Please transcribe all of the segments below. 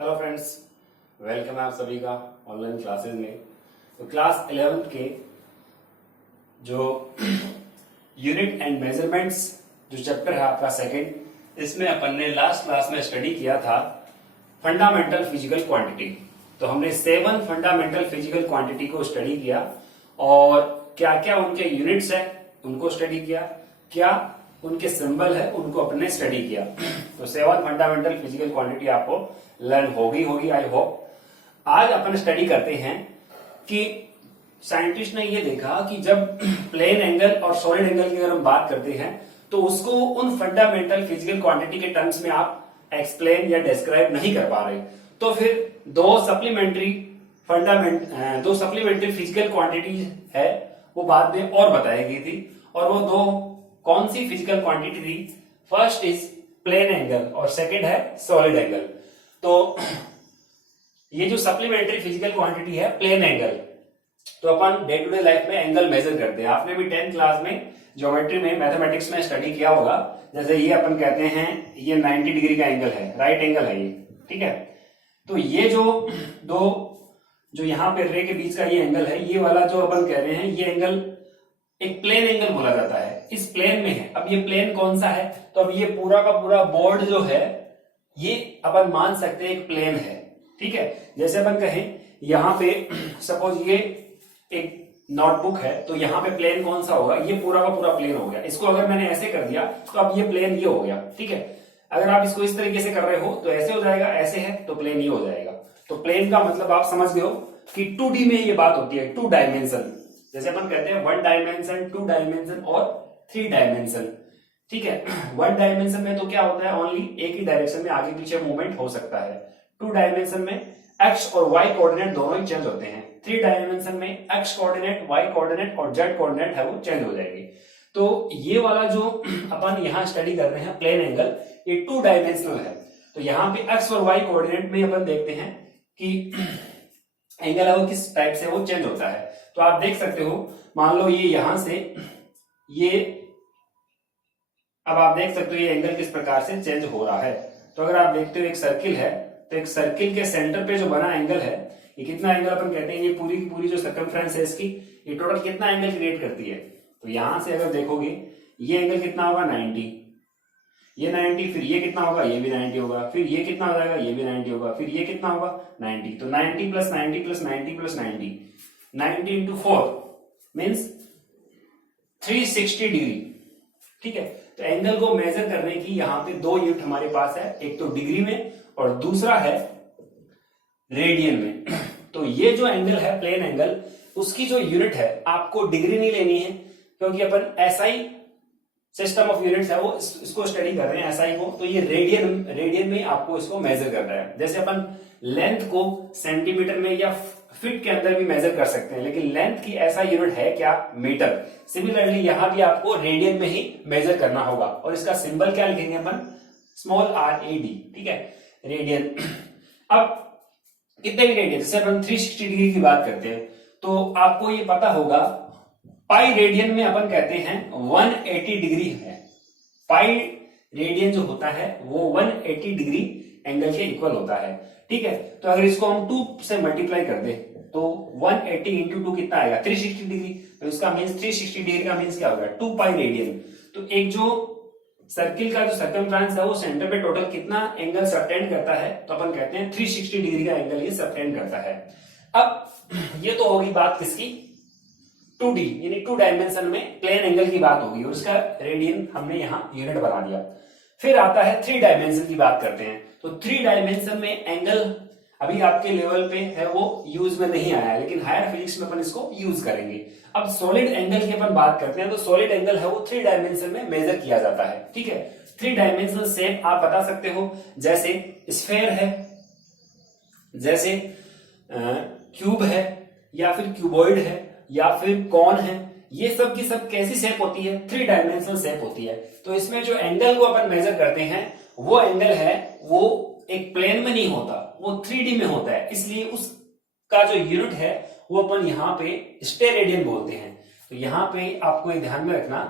Hello friends, welcome है आप सभी का ऑनलाइन क्लासेस में। तो क्लास 11th के जो यूनिट एंड मेजरमेंट्स जो चैप्टर है आपका सेकंड, इसमें अपन ने लास्ट क्लास में स्टडी किया था फंडामेंटल फिजिकल क्वांटिटी। तो हमने 7 फंडामेंटल फिजिकल क्वांटिटी को स्टडी किया और क्या क्या उनके यूनिट्स है उनको स्टडी किया, क्या उनके सिंबल है उनको अपने स्टडी किया। तो 7 फंडामेंटल फिजिकल क्वांटिटी आपको लर्न होगी आई होप। आज अपन स्टडी करते हैं कि साइंटिस्ट ने ये देखा कि जब प्लेन एंगल और सॉलिड एंगल की अगर हम बात करते हैं तो उसको उन फंडामेंटल फिजिकल क्वांटिटी के टर्म्स में आप एक्सप्लेन या डिस्क्राइब नहीं कर पा रहे, तो फिर दो सप्लीमेंट्री फिजिकल क्वांटिटी है वो बाद में और बताई गई थी। और वो दो कौन सी फिजिकल क्वांटिटी थी? फर्स्ट इज प्लेन एंगल और सेकंड है सॉलिड एंगल। तो ये जो सप्लीमेंट्री फिजिकल क्वांटिटी है प्लेन एंगल, तो अपन डे टू डे लाइफ में एंगल मेजर करते हैं। आपने भी 10th क्लास में ज्योमेट्री में मैथमेटिक्स में स्टडी किया होगा। जैसे ये अपन कहते हैं ये 90 डिग्री का एंगल है, राइट एंगल है ये, ठीक है। तो ये जो यहाँ पे रे के बीच का ये एंगल है, ये वाला जो अपन कह रहे हैं ये एंगल एक प्लेन एंगल बोला जाता है, इस प्लेन में है। अब ये प्लेन कौन सा है? तो अब ये पूरा का पूरा बोर्ड जो है ये अपन मान सकते हैं एक प्लेन है, ठीक है। जैसे अपन कहें यहाँ पे सपोज ये एक नोटबुक है, तो यहाँ पे प्लेन कौन सा होगा? ये पूरा का पूरा प्लेन हो गया। इसको अगर मैंने ऐसे कर दिया तो अब ये प्लेन ये हो गया, ठीक है। अगर आप इसको इस तरीके से कर रहे हो तो ऐसे हो जाएगा, ऐसे है तो प्लेन ये हो जाएगा। तो प्लेन का मतलब आप समझ गए हो कि 2D में ये बात होती है, 2 डायमेंशन। जैसे अपन कहते हैं 1 डायमेंशन, 2 डायमेंशन और 3 डायमेंशन, ठीक है। 1 डायमेंशन में तो क्या होता है, ओनली एक ही डायरेक्शन में आगे पीछे मूवमेंट हो सकता है। 2 डायमेंशन में एक्स और वाई कोऑर्डिनेट दोनों ही चेंज होते हैं। 3 डायमेंशन में एक्स कोऑर्डिनेट, वाई कोऑर्डिनेट और जेड कोऑर्डिनेट है वो चेंज हो जाएगी। तो ये वाला जो अपन यहाँ स्टडी कर रहे हैं प्लेन एंगल, ये 2 डायमेंशनल है। तो यहाँ पे एक्स और वाई कोऑर्डिनेट में अपन देखते हैं कि एंगल है वो किस टाइप से वो चेंज होता है। तो आप देख सकते हो, मान लो ये यहां से ये, अब आप देख सकते हो ये एंगल किस प्रकार से चेंज हो रहा है। तो अगर आप देखते हो एक सर्किल है, तो एक सर्किल के सेंटर पे जो बना एंगल है, ये कितना एंगल अपन कहते हैं, ये पूरी की पूरी जो सर्कमफ्रेंस है इसकी, ये टोटल कितना एंगल क्रिएट करती है? तो यहां से अगर देखोगे ये एंगल कितना होगा 90, ये 90, फिर ये कितना होगा, ये भी 90 होगा, फिर ये कितना हो जाएगा, ये भी 90 होगा, फिर ये कितना होगा 90। तो 90 plus 90 plus 90 plus 90, 90 into 4 means 360 degree, ठीक है। तो एंगल को मेजर करने की यहाँ पे 2 यूनिट हमारे पास है, एक तो डिग्री में और दूसरा है रेडियन में। तो ये जो एंगल है प्लेन एंगल, उसकी जो यूनिट है आपको डिग्री नहीं लेनी है, क्योंकि अपन एसआई सिस्टम ऑफ यूनिट्स है वो इसको स्टडी कर रहे हैं एसआई को। तो ये रेडियन में आपको इसको मेजर करना है। जैसे अपन लेंथ को सेंटीमीटर में या फीट के अंदर भी मेजर कर सकते हैं, लेकिन लेंथ की ऐसा यूनिट है क्या? मीटर। सिमिलरली यहां भी आपको रेडियन में ही मेजर करना होगा। और इसका सिंबल क्या लिखेंगे अपन? स्मॉल RAD, ठीक है, रेडियन। अब कितने की रेडियन? जैसे अपन 360 डिग्री की बात करते हैं तो आपको ये पता होगा पाई रेडियन में अपन कहते हैं 180 डिग्री है। पाई रेडियन जो होता है वो 180 डिग्री एंगल के इक्वल होता है, ठीक है। तो अगर इसको हम 2 से मल्टीप्लाई कर दे तो 180 इंटू 2 कितना आएगा? 360 डिग्री। तो इसका मीन्स 360 डिग्री का मीन्स क्या होगा? 2 पाई रेडियन। तो एक जो सर्किल का जो सर्कमफ्रेंस है वो सेंटर पे टोटल कितना एंगल सबटेंड करता है? तो अपन कहते हैं 360 डिग्री का एंगल ये सबटेंड करता है। अब ये तो होगी बात किसकी? 2D यानी 2 डायमेंशन में प्लेन एंगल की बात होगी और उसका रेडियन हमने यहाँ यूनिट बना दिया। फिर आता है 3 डायमेंशन की बात करते हैं। तो 3 डायमेंशन में एंगल अभी आपके लेवल पे है वो यूज में नहीं आया है, लेकिन हायर फिजिक्स में अपन इसको यूज करेंगे। अब सॉलिड एंगल की अपन बात करते हैं तो सॉलिड एंगल है वो 3 डायमेंशन में मेजर किया जाता है, ठीक है। 3 डायमेंशनल शेप आप बता सकते हो, जैसे स्फेयर है, जैसे क्यूब है, या फिर क्यूबॉइड है, या फिर कौन है। ये सब की सब कैसी शेप होती है? 3 डायमेंशनल शेप होती है। तो इसमें जो एंगल को अपन मेजर करते हैं वो एंगल है वो एक प्लेन में नहीं होता, वो 3D में होता है। इसलिए उसका जो यूनिट है वो अपन यहाँ पे स्टेरेडियन बोलते हैं। तो यहाँ पे आपको ये ध्यान में रखना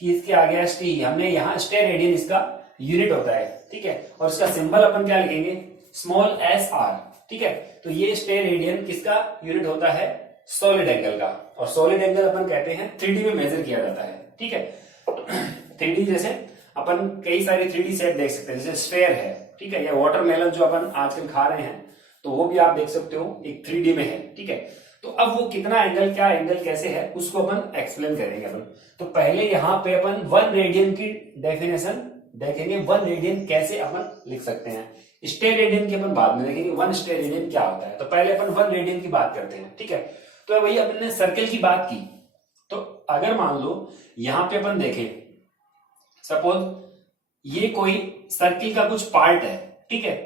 कि इसके आगे ST, हमने यहाँ स्टेरेडियन इसका यूनिट होता है, ठीक है। और इसका सिंबल अपन क्या लिखेंगे? Small S R. ठीक है, तो ये स्टेरेडियन किसका यूनिट होता है? सॉलिड एंगल का। और सॉलिड एंगल अपन कहते हैं 3D में मेजर किया जाता है। ठीक है, 3D जैसे अपन कई सारी 3D सेट देख सकते हैं, जैसे स्फेयर है, ठीक है, या वाटरमेलन जो अपन आजकल खा रहे हैं, तो वो भी आप देख सकते हो एक 3D में है। ठीक है, तो अब वो कितना एंगल, क्या एंगल कैसे है, उसको अपन एक्सप्लेन करेंगे अपन। तो पहले यहाँ पे अपन 1 रेडियन की डेफिनेशन देखेंगे, 1 रेडियन कैसे अपन लिख सकते हैं। स्टेरेडियन की अपन बाद में देखेंगे 1 स्टेरेडियन क्या होता है। तो पहले अपन 1 रेडियन की बात करते हैं। ठीक है, तो वही अपन ने सर्कल की बात की, तो अगर मान लो यहां पे अपन देखें, सपोज ये कोई सर्किल का कुछ पार्ट है, ठीक है,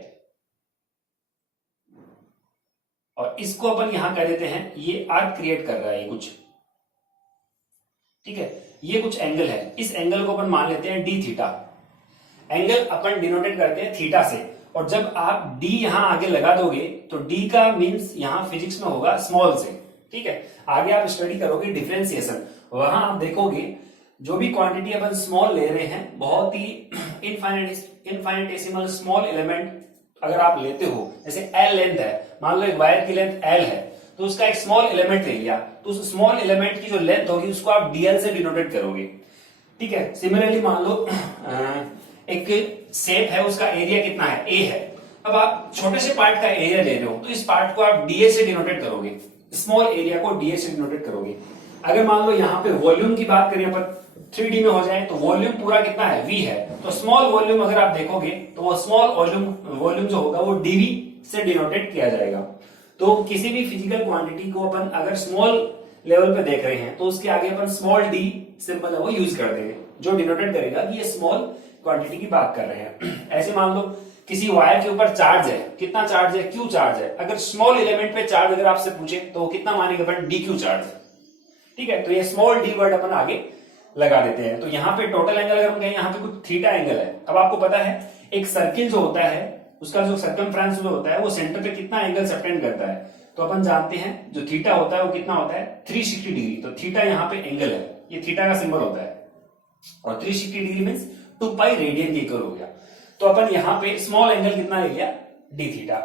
और इसको अपन यहां कह देते हैं ये आर्क क्रिएट कर रहा है ये कुछ। ठीक है, ये कुछ एंगल है, इस एंगल को अपन मान लेते हैं डी थीटा। एंगल अपन डिनोटेट करते हैं थीटा से, और जब आप डी यहां आगे लगा दोगे तो डी का मीन्स यहां फिजिक्स में होगा स्मॉल से। ठीक है, आगे आप स्टडी करोगे डिफरेंशिएशन, वहां आप देखोगे जो भी क्वांटिटी अपन स्मॉल ले रहे हैं, बहुत ही इनफाइनिटेसिमल स्मॉल एलिमेंट अगर आप लेते हो, जैसे एल लेंथ है, मान लो एक वायर की लेंथ एल है, तो उसका एक स्मॉल एलिमेंट ले लिया, तो उस स्मॉल एलिमेंट की जो लेंथ होगी उसको आप डीएल से डिनोटेट करोगे। ठीक है, सिमिलरली मान लो एक शेप है, उसका एरिया कितना है, ए है, अब आप छोटे से पार्ट का एरिया ले रहे हो, तो इस पार्ट को आप डीए से डिनोटेट करोगे, स्मॉल एरिया को डीए से डिनोटेट करोगे। अगर मान लो यहाँ पे वॉल्यूम की बात करें अपन 3D में हो जाए, तो वॉल्यूम पूरा कितना है, V है, तो स्मॉल वॉल्यूम अगर आप देखोगे तो वो स्मॉल वॉल्यूम जो होगा वो डीवी से डिनोटेट किया जाएगा। तो किसी भी फिजिकल क्वांटिटी को अपन अगर स्मॉल लेवल पे देख रहे हैं तो उसके आगे अपन स्मॉल डी सिंबल है वो यूज कर देंगे, जो डिनोटेट करेगा कि ये स्मॉल क्वांटिटी की बात कर रहे हैं। ऐसे मान लो किसी वायर के ऊपर चार्ज है, कितना चार्ज है, क्यू चार्ज है, अगर स्मॉल एलिमेंट पे चार्ज अगर आपसे पूछे तो कितना मानेंगे अपन, डी क्यू चार्ज है। ठीक है, तो ये स्मॉल डी वर्ड अपन आगे लगा देते हैं। तो यहाँ पे टोटल एंगल अगर हम कहें, यहाँ पे कुछ थीटा एंगल है। अब आपको पता है एक सर्किल जो होता है उसका जो सर्कमफ्रेंस जो होता है वो सेंटर पे कितना एंगल सबटेंड करता है, तो अपन जानते हैं जो थीटा होता है वो कितना होता है, 360 डिग्री। तो थीटा यहाँ पे एंगल है, ये थीटा का सिंबल होता है, और 360 डिग्री मीन्स 2 पाई रेडियन के इक्वल हो गया। तो अपन यहाँ पे स्मॉल एंगल कितना ले लिया, डी थीटा।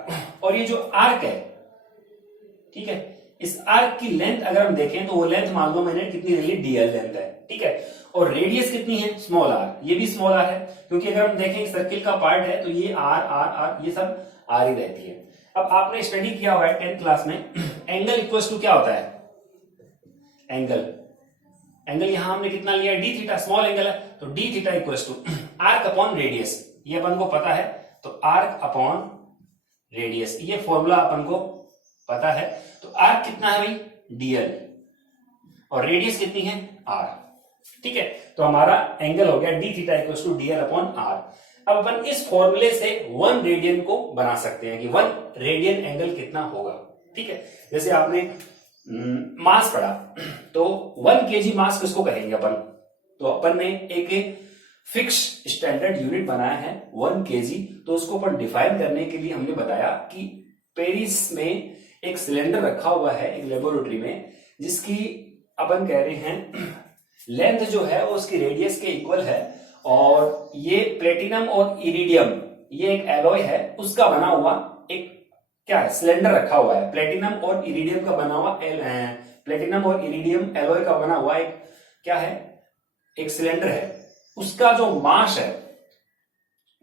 और ये जो आर्क है, ठीक है, इस आर्क की लेंथ अगर हम देखें तो वो लेंथ मान लो मैंने कितनी ले ली, डीएल लेंथ है। ठीक है, और रेडियस कितनी है, स्मॉल आर, ये भी स्मॉल आर है, क्योंकि अगर हम देखें सर्किल का पार्ट है तो ये आर आर आर ये सब आर ही रहती है। अब आपने स्टडी किया हुआ है 10th क्लास में, एंगल इक्वल्स टू क्या होता है, एंगल यहां हमने कितना लिया, डी थीटा, स्मॉल एंगल है, तो d theta equals to arc upon radius, ये अपन को पता है, तो आर्क अपॉन रेडियस, ये फॉर्मूला अपन को पता है। तो आर्क कितना है भाई, डीएल, और रेडियस कितनी है, आर। ठीक है, तो हमारा एंगल हो गया d theta equals to dl upon r. अब अपन इस फॉर्मूले से 1 रेडियन को बना सकते हैं कि 1 रेडियन एंगल कितना होगा। ठीक है, जैसे आपने मास पढ़ा, तो 1 kg मास किसको कहेंगे अपन, तो अपन ने एक फिक्स स्टैंडर्ड यूनिट बनाया है 1 kg। तो उसको अपन डिफाइन करने के लिए हमने बताया कि पेरिस में एक सिलेंडर रखा हुआ है एक लेबोरेटरी में, जिसकी अपन कह रहे हैं लेंथ जो है वो उसकी रेडियस के इक्वल है, और ये प्लेटिनम और इरिडियम, ये एक एलॉय है, उसका बना हुआ एक क्या है, सिलेंडर रखा हुआ है, प्लेटिनम और इरिडियम का बना हुआ, प्लेटिनम और इरिडियम एलॉय का बना हुआ एक क्या है, एक सिलेंडर है। उसका जो मास है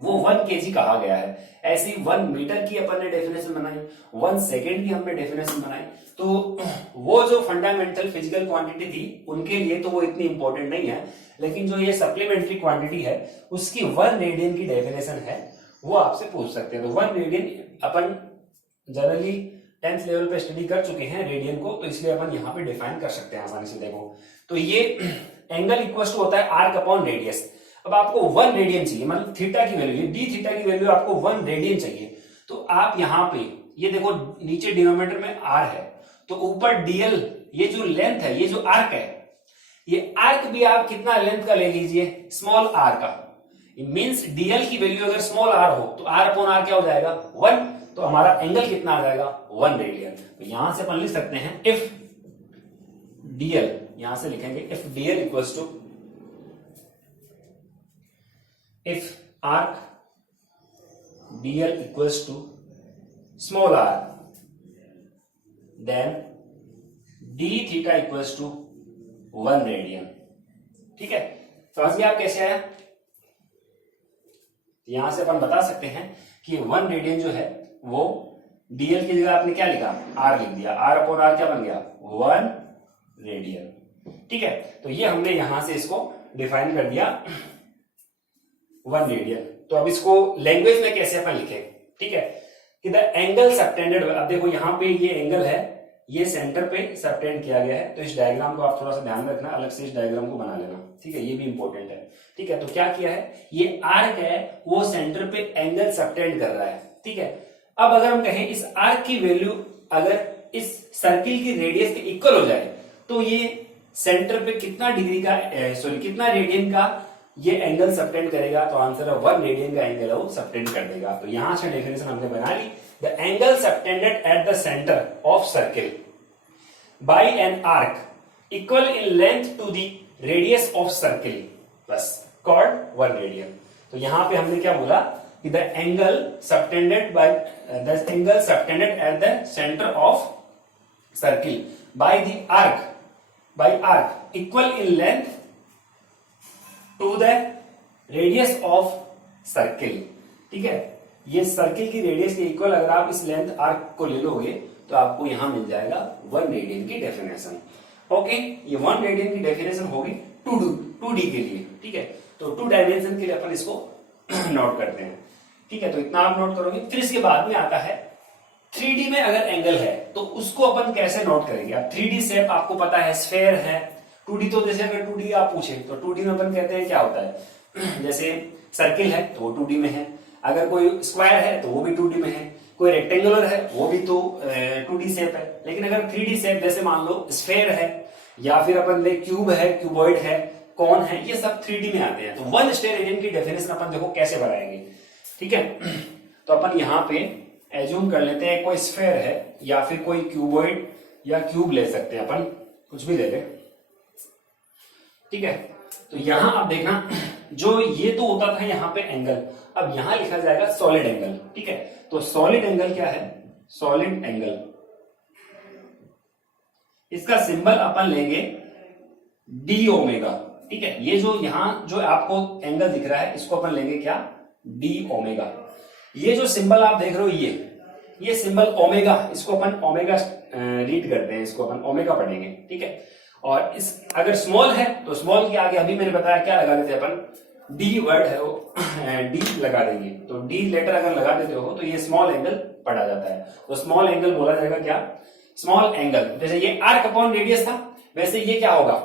वो 1 kg कहा गया है। ऐसी 1 मीटर की अपन ने डेफिनेशन बनाई, 1 सेकेंड की हमने डेफिनेशन बनाई। तो वो जो फंडामेंटल फिजिकल क्वांटिटी थी उनके लिए तो वो इतनी इंपॉर्टेंट नहीं है, लेकिन जो ये सप्लीमेंट्री क्वांटिटी है उसकी 1 रेडियन की डेफिनेशन है, वो आपसे पूछ सकते हैं। तो 1 रेडियन अपन जनरली 10th लेवल पे स्टडी कर चुके हैं रेडियन को, तो इसलिए अपन यहाँ पे डिफाइन कर सकते हैं आसानी से। देखो, तो ये एंगल इक्वल टू होता है आर्क अपॉन रेडियस। अब आपको 1 रेडियन चाहिए, मतलब थीटा की वैल्यू, डी थीटा की वैल्यू आपको 1 रेडियन चाहिए। तो आप यहाँ पे ये देखो, नीचे डिनोमिनेटर में आर है, तो ऊपर डीएल, ये जो लेंथ है, ये जो आर्क है, ये आर्क भी आप कितना लेंथ का ले लीजिए, स्मॉल आर का। मींस डीएल की वैल्यू अगर स्मॉल आर हो तो आर अपॉन आर क्या हो जाएगा, 1। तो हमारा एंगल कितना आ जाएगा, 1 रेडियन। तो यहां से अपन लिख सकते हैं इफ डीएल, यहां से लिखेंगे if dl equals to, if arc dl equals to small r, then d theta equals to 1 radian. ठीक है, समझ गए आप कैसे आया? यहां से अपन बता सकते हैं कि 1 रेडियन जो है वो डीएल की जगह आपने क्या लिखा, आर लिख दिया, आर अपॉन आर क्या बन गया, 1 रेडियन। ठीक है, तो ये हमने यहां से इसको डिफाइन कर दिया 1 रेडियन। तो अब इसको लैंग्वेज में कैसे अपन लिखे, ठीक है, कि द एंगल सबटेंडेड, अब देखो यहां पे ये एंगल है, ये सेंटर पे सबटेंड किया गया है, तो इस डायग्राम को आप थोड़ा सा ध्यान रखना, अलग से इस डायग्राम को बना लेना। ठीक है, ये भी इंपॉर्टेंट है। ठीक है, तो क्या किया है, ये आर्क है वो सेंटर पे एंगल सबटेंड कर रहा है। ठीक है, अब अगर हम कहें इस आर्क की वैल्यू अगर इस सर्किल की रेडियस के इक्वल हो जाए तो ये सेंटर पे कितना डिग्री का कितना रेडियन का ये एंगल सबटेंड करेगा, तो आंसर है 1 रेडियन का एंगल है वो सबटेंड कर देगा। तो यहां से डेफिनेशन हमने बना ली, the angle subtended at the centre of circle by an arc equal in length to the radius of circle बस कॉल्ड 1 रेडियन। तो यहां पे हमने क्या बोला कि the angle subtended at the centre of circle by arc equal in length to the radius of circle. ठीक है, ये सर्किल की रेडियस के इक्वल अगर आप इस लेंथ आर्क को ले लोगे तो आपको यहां मिल जाएगा 1 रेडियन की डेफिनेशन। ओके, ये 1 रेडियन की डेफिनेशन होगी 2D के लिए। ठीक है, तो 2 डायमेंशन के लिए अपन इसको नोट करते हैं। ठीक है, तो इतना आप नोट करोगे। फिर इसके बाद में आता है 3D में अगर एंगल है तो उसको अपन कैसे नोट करेंगे। अब 3D शेप आपको पता है, स्फेयर है। 2D तो जैसे अगर 2D आप पूछे तो 2D में अपन कहते हैं क्या होता है, जैसे सर्किल है तो वो 2D में है, अगर कोई स्क्वायर है तो वो भी 2D में है, कोई रेक्टेंगुलर है वो भी तो 2D शेप है। लेकिन अगर 3D शेप जैसे मान लो स्फेयर है या फिर अपन ले क्यूब है, क्यूबॉइड है, कौन है, ये सब 3D में आते हैं। तो 1 स्टेयर रेडियन की डेफिनेशन अपन देखो कैसे बनाएंगे। ठीक है, तो अपन यहां पे एज्यूम कर लेते हैं कोई स्फेयर है या फिर कोई क्यूबॉइड या क्यूब ले सकते हैं अपन, कुछ भी ले ले। ठीक है, तो यहां आप देखना जो ये तो होता था यहां पे एंगल, अब यहां लिखा जाएगा सॉलिड एंगल। ठीक है, तो सॉलिड एंगल क्या है, सॉलिड एंगल इसका सिंबल अपन लेंगे डी ओमेगा। ठीक है, ये जो यहां जो आपको एंगल दिख रहा है इसको अपन लेंगे क्या, डी ओमेगा। ये जो सिंबल आप देख रहे हो ये सिंबल ओमेगा, इसको अपन ओमेगा रीड करते हैं, इसको अपन ओमेगा पढ़ेंगे। ठीक है, और इस अगर स्मॉल है तो स्मॉल के आगे अभी मैंने बताया क्या लगा देते हैं अपन, डी वर्ड है वो डी लगा देंगे। तो डी लेटर अगर लगा देते हो तो ये स्मॉल एंगल पढ़ा जाता है। तो स्मॉल एंगल बोला जाएगा क्या, स्मॉल एंगल। जैसे ये आर्क अपॉन रेडियस था, वैसे ये क्या होगा,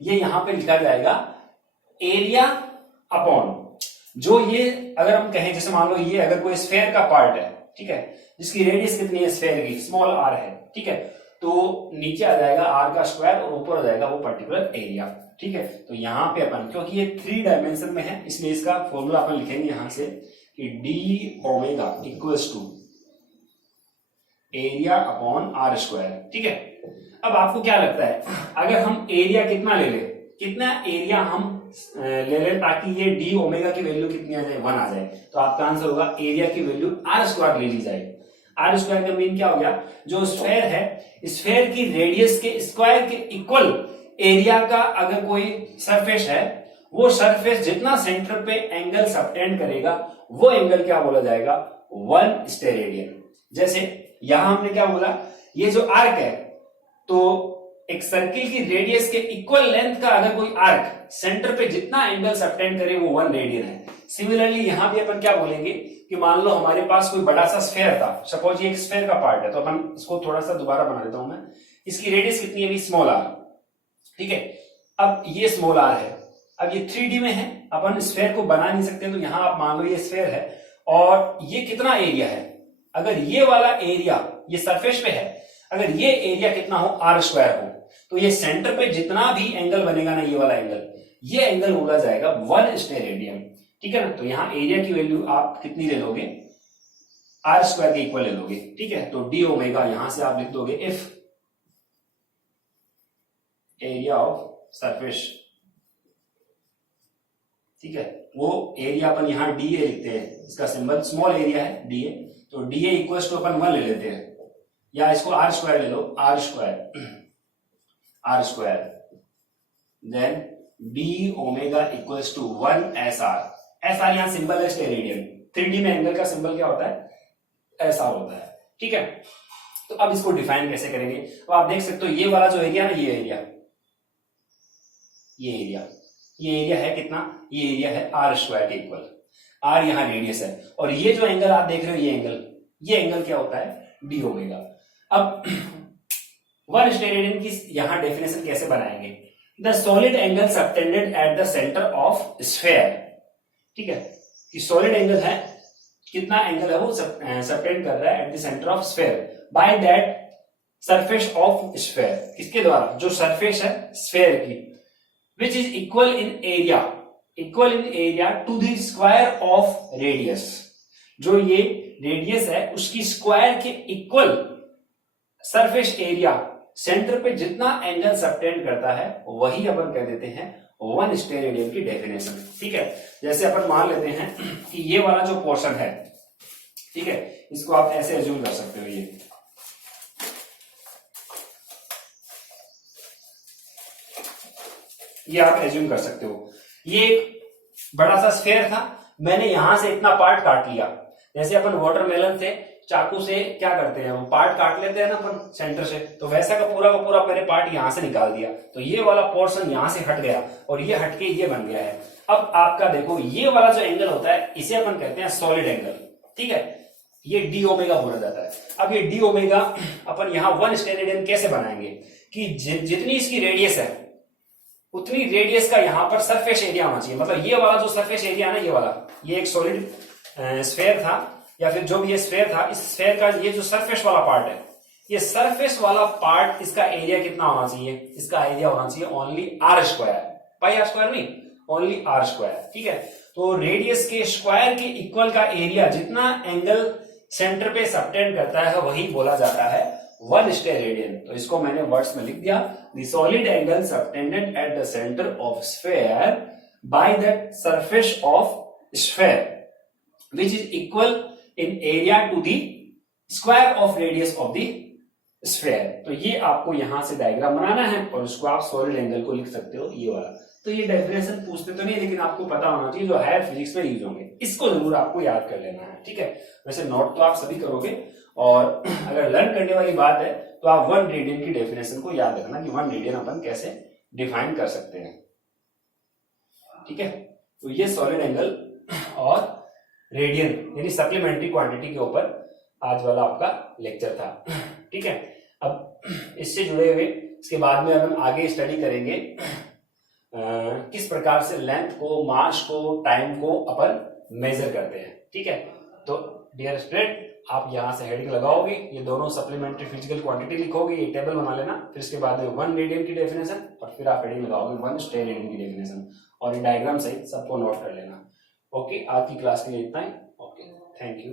ये यहां पे लिखा जाएगा एरिया अपॉन, जो ये अगर हम कहें जैसे मान लो ये अगर कोई स्फेयर का पार्ट है, ठीक है, जिसकी रेडियस कितनी है स्फेयर की, स्मॉल आर है। ठीक है, तो नीचे आ जाएगा आर का स्क्वायर और ऊपर आ जाएगा वो पर्टिकुलर एरिया। ठीक है, तो यहां पे अपन क्योंकि ये 3 डायमेंशन में है इसलिए इसका फॉर्मूला अपन लिखेंगे यहां से कि d omega equals to area upon r square. ठीक है, अब आपको क्या लगता है अगर हम एरिया कितना ले ले, कितना एरिया हम ले लें ताकि ये डी ओमेगा की वैल्यू कितनी आ जाए, 1 आ जाए, तो आपका आंसर होगा एरिया की वैल्यू आर स्क्वायर ले ली जाए। आर स्क्वायर का मीन क्या हो गया, जो स्फेयर है स्फेयर की रेडियस के स्क्वायर के इक्वल एरिया का अगर कोई सरफेस है, वो सरफेस जितना सेंटर पे एंगल सबटेंड करेगा वो एंगल क्या बोला जाएगा, 1 स्टेरेडियन। जैसे यहां हमने क्या बोला, ये जो आर्क है तो एक सर्किल की रेडियस के इक्वल लेंथ का अगर कोई आर्क सेंटर पे जितना एंगल सबटेंड करे वो 1 रेडियन है। सिमिलरली यहां भी अपन क्या बोलेंगे कि मान लो हमारे पास कोई बड़ा सा स्फेयर था, सपोज ये एक स्फेयर का पार्ट है, तो अपन इसको थोड़ा सा दोबारा बना देता हूं मैं, इसकी रेडियस कितनी है, स्मॉल आर। ठीक है, अब ये स्मॉल आर है, अब ये 3D में है, अपन स्फेयर को बना नहीं सकते, तो यहां आप मान लो ये स्फेयर है और ये कितना एरिया है, अगर ये वाला एरिया ये सरफेस पे है, अगर ये एरिया कितना हो, आर स्क्वायर हो, तो ये सेंटर पे जितना भी एंगल बनेगा ना, ये वाला एंगल, ये एंगल बोला जाएगा 1 स्टेरेडियन। ठीक है ना, तो यहां एरिया की वैल्यू आप कितनी ले लोगे, आर स्क्वायर के इक्वल ले लोगे। ठीक है, तो डी ओमेगा यहां से आप लिख दोगे इफ एरिया ऑफ सरफेस। ठीक है, वो एरिया अपन यहां डी ए लिखते हैं, इसका सिंबल स्मॉल एरिया है डी ए, तो डी ए इक्वल टू अपन 1 ले लेते हैं, या इसको आर स्क्वायर ले लो, R square then D omega equals to 1 S R. S R यहां सिंबल है स्टेरेडियन। 3D में एंगल का सिंबल क्या होता है? एस आर होता है। ठीक है, तो अब इसको डिफाइन कैसे करेंगे? तो आप देख सकते हो ये वाला जो एरिया ना, ये एरिया है कितना? ये एरिया है आर स्क्वायर के इक्वल। आर यहाँ रेडियस है, और ये जो एंगल आप देख रहे हो, ये एंगल क्या होता है? D omega. अब 1 स्टेरेडियन की यहां डेफिनेशन कैसे बनाएंगे? The solid angle subtended at the centre of sphere. ठीक है, कि सॉलिड एंगल है, कितना एंगल है वो सबटेंड कर रहा है at the centre of sphere by that surface of sphere. किसके द्वारा? जो सरफेस है स्फेयर की, which is equal in area to the square of radius. जो ये रेडियस है उसकी स्क्वायर के इक्वल सरफेस एरिया, सेंटर पे जितना एंगल सबटेंड करता है वही अपन कह देते हैं 1 स्टेरेडियन की डेफिनेशन। ठीक है, जैसे अपन मान लेते हैं कि ये वाला जो पोर्शन है, ठीक है, इसको आप ऐसे एज्यूम कर सकते हो, ये आप एज्यूम कर सकते हो। ये एक बड़ा सा स्फेयर था, मैंने यहां से इतना पार्ट काट लिया। जैसे अपन वाटरमेलन से चाकू से क्या करते हैं, वो पार्ट काट लेते हैं ना अपन सेंटर से, तो वैसा का पूरा मैंने पार्ट यहां से निकाल दिया, तो ये वाला पोर्शन यहां से हट गया और ये हटके ये बन गया है। अब आपका देखो, ये वाला जो एंगल होता है इसे अपन कहते हैं सॉलिड एंगल। ठीक है, ये डी ओमेगा बोला जाता है। अब ये डी ओमेगा अपन यहाँ 1 स्टेरेडियन कैसे बनाएंगे कि जितनी इसकी रेडियस है उतनी रेडियस का यहाँ पर सरफेस एरिया होना चाहिए। मतलब ये वाला जो सरफेस एरिया है ना, ये वाला, ये एक सॉलिड स्फेयर था, या फिर जो भी ये स्फेयर था, इस स्फेयर का ये जो सरफेस वाला पार्ट है, ये सरफेस वाला पार्ट, इसका एरिया कितना होना चाहिए? इसका एरिया होना चाहिए only r square, pi r square नहीं, ओनली आर स्क्वायर। ठीक है, तो रेडियस के स्क्वायर के इक्वल का एरिया जितना एंगल सेंटर पे सबटेंड करता है वही बोला जाता है 1 स्टेरेडियन। तो इसको मैंने वर्ड्स में लिख दिया, the solid angle subtended at the centre of sphere by the surface of sphere which is equal in area to the square of radius of the sphere। तो ये आपको यहां से डायग्राम बनाना है और उसको आप सॉलिड एंगल को लिख सकते हो, ये वाला। तो ये डेफिनेशन पूछते तो नहीं, लेकिन आपको पता होना चाहिए, जो हायर फिजिक्स में यूज होंगे, इसको जरूर आपको याद कर लेना है। ठीक है, वैसे नोट तो आप सभी करोगे, और अगर लर्न करने वाली बात है तो आप 1 रेडियन की डेफिनेशन को याद रखना कि 1 रेडियन अपन कैसे डिफाइन कर सकते हैं। ठीक है, तो ये सॉलिड एंगल और रेडियन यानी सप्लीमेंट्री क्वांटिटी के ऊपर आज वाला आपका लेक्चर था। ठीक है, अब इससे जुड़े हुए इसके बाद में हम आगे स्टडी करेंगे किस प्रकार से लेंथ को, मास को, टाइम को अपन मेजर करते हैं। ठीक है, तो डियर स्टूडेंट, आप यहां से हेडिंग लगाओगे, ये दोनों सप्लीमेंट्री फिजिकल क्वांटिटी लिखोगे, ये टेबल बना लेना, फिर इसके बाद में 1 रेडियन की डेफिनेशन, और फिर आप हेडिंग लगाओगे 1 स्टेरेडियन की डेफिनेशन, और ये डायग्राम सहित सबको नोट कर लेना। ओके, आज की क्लास के लिए इतना ही। Okay, thank you.